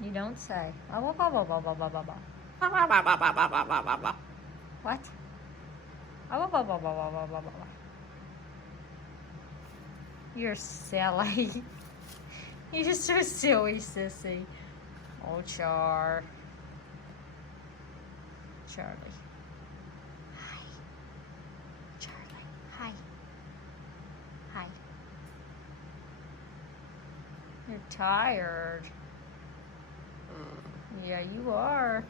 You don't say. What? You're silly. You're so silly, sissy. Oh, Charley. Hi. Charley. Hi. Hi. You're tired. Yeah, you are.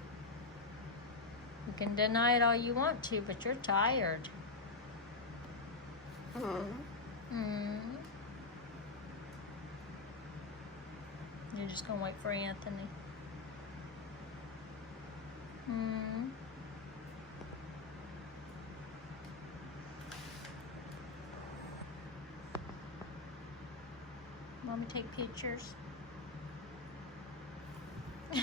You can deny it all you want to, but you're tired. You're just gonna wait for Anthony. Want me to take pictures? She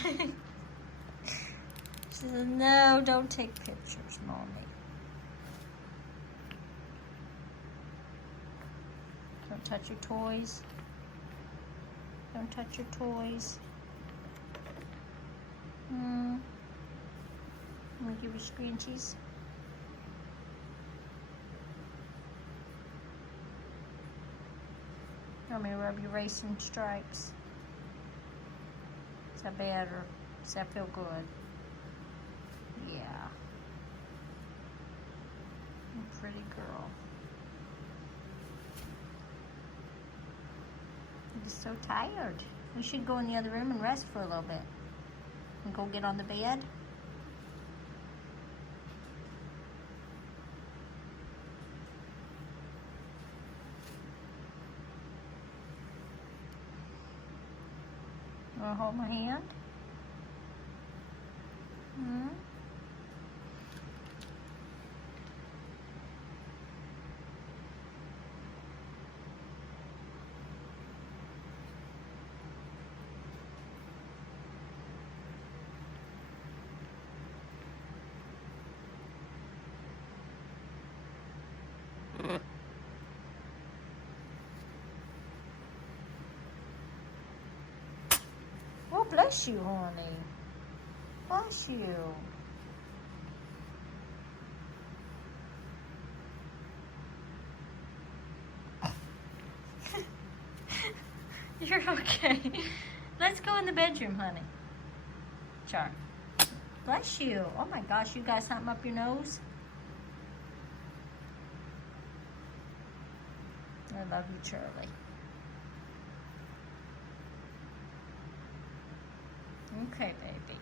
says, no, don't take pictures, Mommy. Don't touch your toys. Don't touch your toys. I'm gonna give you scrunchies. Want me to rub your racing stripes? Is that bad or does that feel good? Yeah. You pretty girl. You're just so tired. We should go in the other room and rest for a little bit. And go get on the bed. You wanna hold my hand? Oh, bless you, honey. Bless you. You're okay. Let's go in the bedroom, honey. Char. Bless you. Oh my gosh, you got something up your nose? I love you, Charley. Okay, baby.